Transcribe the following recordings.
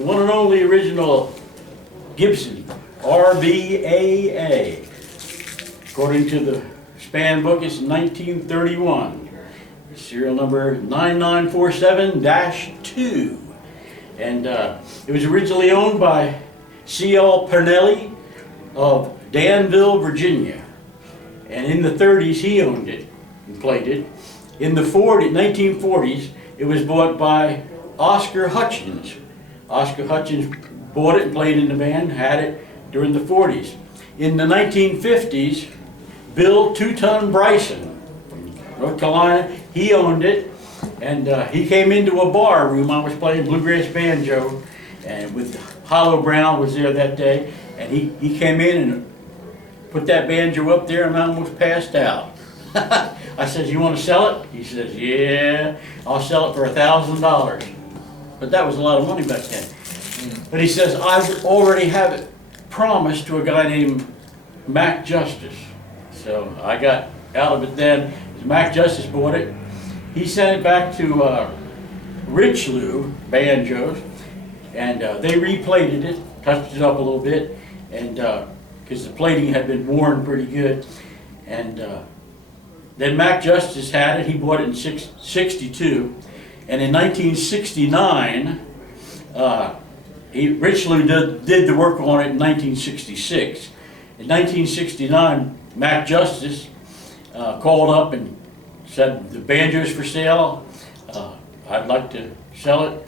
the one and only original Gibson RBAA. According to the span book, it's 1931. Serial number 9947-2. And it was originally owned by C.L. Pernelli of Danville, Virginia. And in the 30s, he owned it and played it. In the 1940s, it was bought by Oscar Hutchins. Oscar Hutchins bought it and played in the band, had it during the 40s. In the 1950s, Bill Two-Ton Bryson from North Carolina, he owned it, and he came into a bar room. I was playing bluegrass banjo, and with Hollow Brown was there that day, and he came in and put that banjo up there, and I almost passed out. I said, "You want to sell it?" He says, "Yeah, I'll sell it for $1,000." But that was a lot of money back then. But he says, "I already have it promised to a guy named Mac Justice." So I got out of it then. Mac Justice bought it. He sent it back to Richelieu Banjos, and they replated it, touched it up a little bit, and because the plating had been worn pretty good. And then Mac Justice had it. He bought it in '62, and in 1969, Richelieu did the work on it in 1966. In 1969, Mac Justice called up and said, "The banjo's for sale. I'd like to sell it."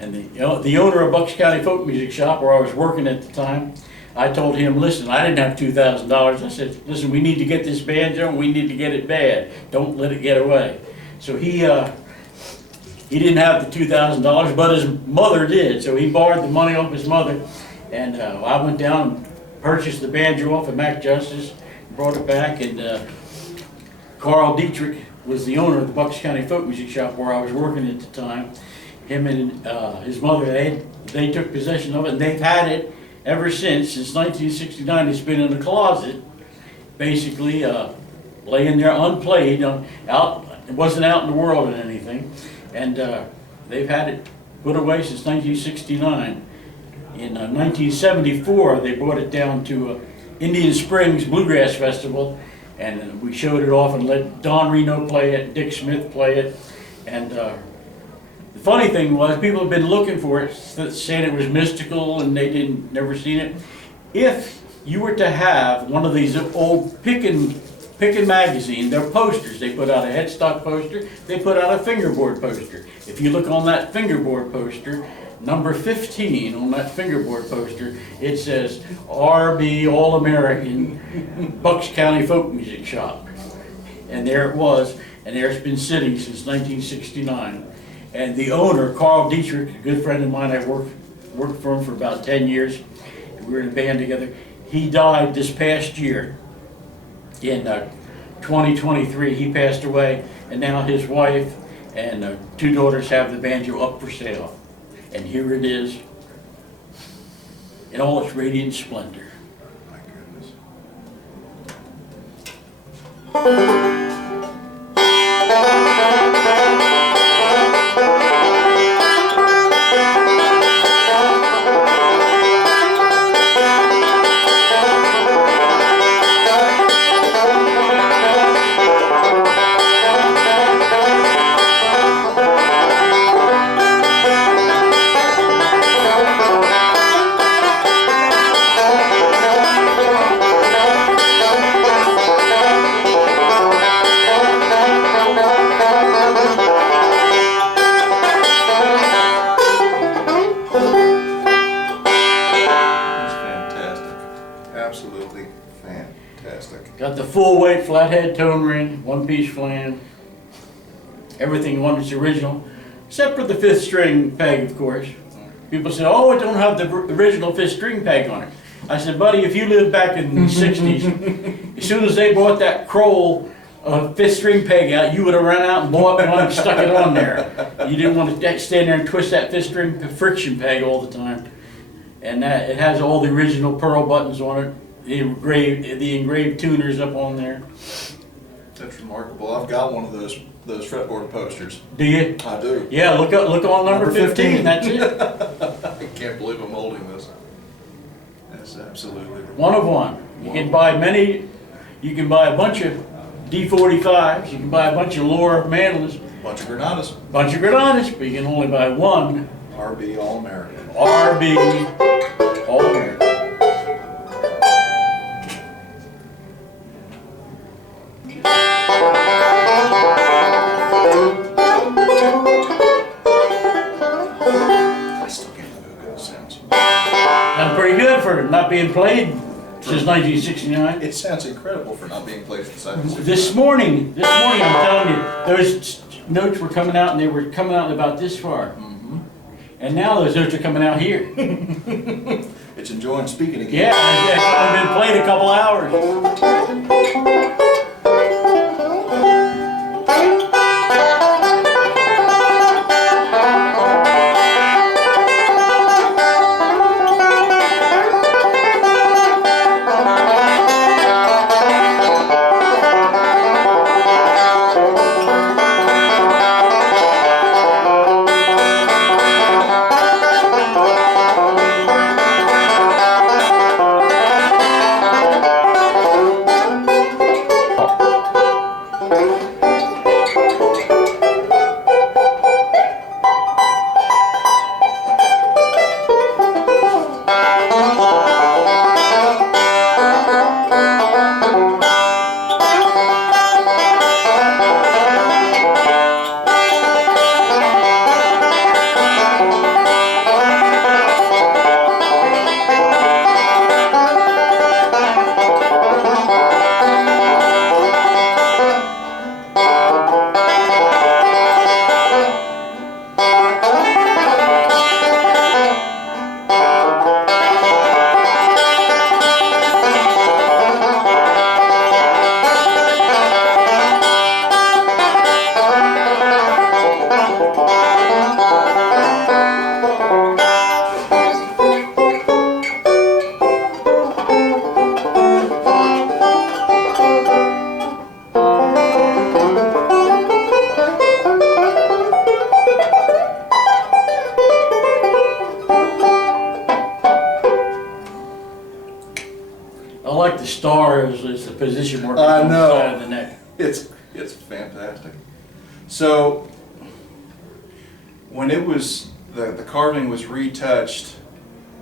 And the owner of Bucks County Folk Music Shop, where I was working at the time, I told him, "Listen, I didn't have $2,000. I said, listen, we need to get this banjo, and we need to get it bad. Don't let it get away." So he didn't have the $2,000, but his mother did. So he borrowed the money off his mother, and I went down and purchased the banjo off of Mac Justice, brought it back, and Carl Dietrich was the owner of the Bucks County Folk Music Shop where I was working at the time. Him and his mother, they took possession of it, and they've had it ever since 1969. It's been in a closet, basically laying there unplayed. It wasn't out in the world or anything, and they've had it put away since 1969. In 1974, they brought it down to Indian Springs Bluegrass Festival, and we showed it off and let Don Reno play it, Dick Smith play it, and the funny thing was, people have been looking for it, saying it was mystical and they never seen it. If you were to have one of these old Pickin' magazine, their posters, they put out a headstock poster, they put out a fingerboard poster. If you look on that fingerboard poster, number 15 on that fingerboard poster, it says RB All-American Bucks County Folk Music Shop. And there it was, and there it's been sitting since 1969. And the owner, Carl Dietrich, a good friend of mine, I worked for him for about 10 years. We were in a band together. He died this past year in 2023. He passed away, and now his wife and 2 daughters have the banjo up for sale. And here it is in all its radiant splendor. My goodness. Absolutely fantastic. Got the full weight flathead tone ring, 1-piece flan, everything on its original, except for the 5th string peg, of course. People say, "Oh, it don't have the original 5th string peg on it." I said, "Buddy, if you lived back in the 60s, as soon as they bought that Kroll 5th string peg out, you would have run out and bought one and stuck it on there. You didn't want to stand there and twist that 5th string friction peg all the time." And that it has all the original pearl buttons on it, the engraved tuners up on there. That's remarkable. I've got one of those fretboard posters. Do you? I do. Yeah, look on number 15. That's it. can't believe I'm holding this. That's absolutely. One of one. You can buy many, you can buy a bunch of D45s, you can buy a bunch of Laura mandolins, Bunch of Granadas. bunch of granadas, but you can only buy one RB All-American. RB All-American. I still can't believe how good it sounds. Sounds pretty good for not being played since 1969. It sounds incredible for not being played since 1969. This morning, I'm telling you, those notes were coming out and they were coming out about this far. And now those notes are coming out here. It's enjoying speaking again. Yeah, it's only been played a couple hours. I like the star as the position marker I on the know. side of the neck. It's fantastic. So, when it was, the carving was retouched,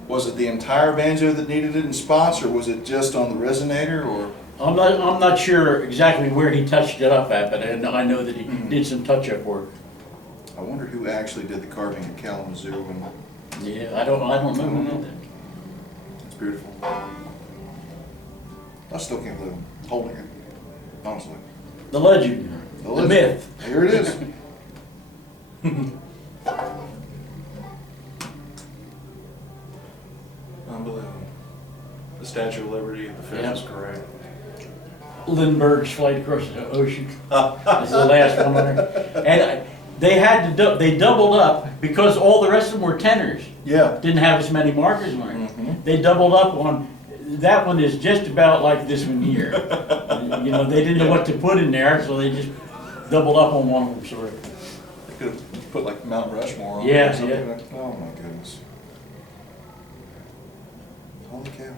was it the entire banjo that needed it in spots, or was it just on the resonator, or? I'm not sure exactly where he touched it up at, but I know that he did some touch-up work. I wonder who actually did the carving in Kalamazoo, and Yeah, I don't know who did that. it's beautiful. I still can't believe I'm holding it, honestly. The legend, the legend. myth. Here it is. Unbelievable. The Statue of Liberty, the fifth is correct. Lindbergh's Flight Across the Ocean is the last one on there. And they had to they doubled up because all the rest of them were tenors. Yeah. Didn't have as many markers on it. They doubled up on, that one is just about like this one here. You know, they didn't know what to put in there, so they just doubled up on one of them, sort of. They could have put like Mount Rushmore on it Yeah, or something. yeah. Oh my goodness. Holy cow.